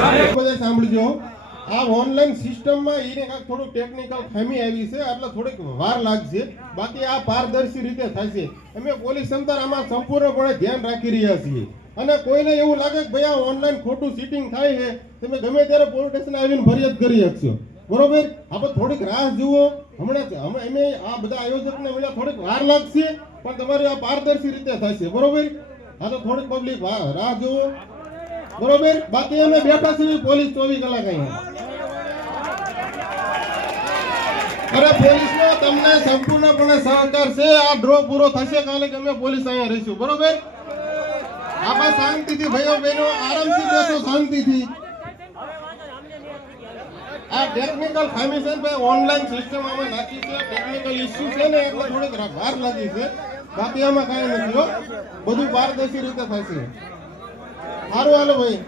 બધા સાંભળજો, આ ઓનલાઈન સિસ્ટમમાં એને કાંઈક થોડુંક ટેકનિકલ ખામી આવી છે, એટલે થોડીક વાર લાગશે. બાકી આ પારદર્શી રીતે થશે. અમે પોલીસ તંત્ર આમાં સંપૂર્ણપણે ધ્યાન રાખી રહ્યા છીએ. અને કોઈને એવું લાગે કે ભાઈ આ ઓનલાઈન ખોટું સીટિંગ થાય છે, તમે ગમે ત્યારે પોલીસ સ્ટેશન આવીને ફરિયાદ કરી શકશો. બરોબર? આપણે થોડીક રાહ જુઓ. હમણાં અમે આ બધા આયોજકને મળ્યા, થોડીક વાર લાગશે, પણ તમારી આ પારદર્શી રીતે થશે. બરોબર? હા, તો થોડીક પબ્લિક રાહ જુઓ. બરોબર? બાકી અમે બેઠા છીએ પોલીસ 24 કલાક અહીંયા. અરે પોલીસનો તમને સંપૂર્ણપણે સહકાર છે. આ ડ્રો પૂરો થશે કાલે કે અમે પોલીસ અહીંયા રહીશું. બરોબર? આપણે શાંતિથી ભાઈઓ બહેનો આરામથી બેસો, શાંતિથી. આ ટેકનિકલ ખામી છે ભાઈ, ઓનલાઈન સિસ્ટમ આમાં નાખી છે, ટેકનિકલ ઇસ્યુ છે ને, એટલે થોડીક વાર લાગી છે. બાકી આમાં કાંઈ નથી હો, બધું પારદર્શી રીતે થશે. સારું, હાલો ભાઈ.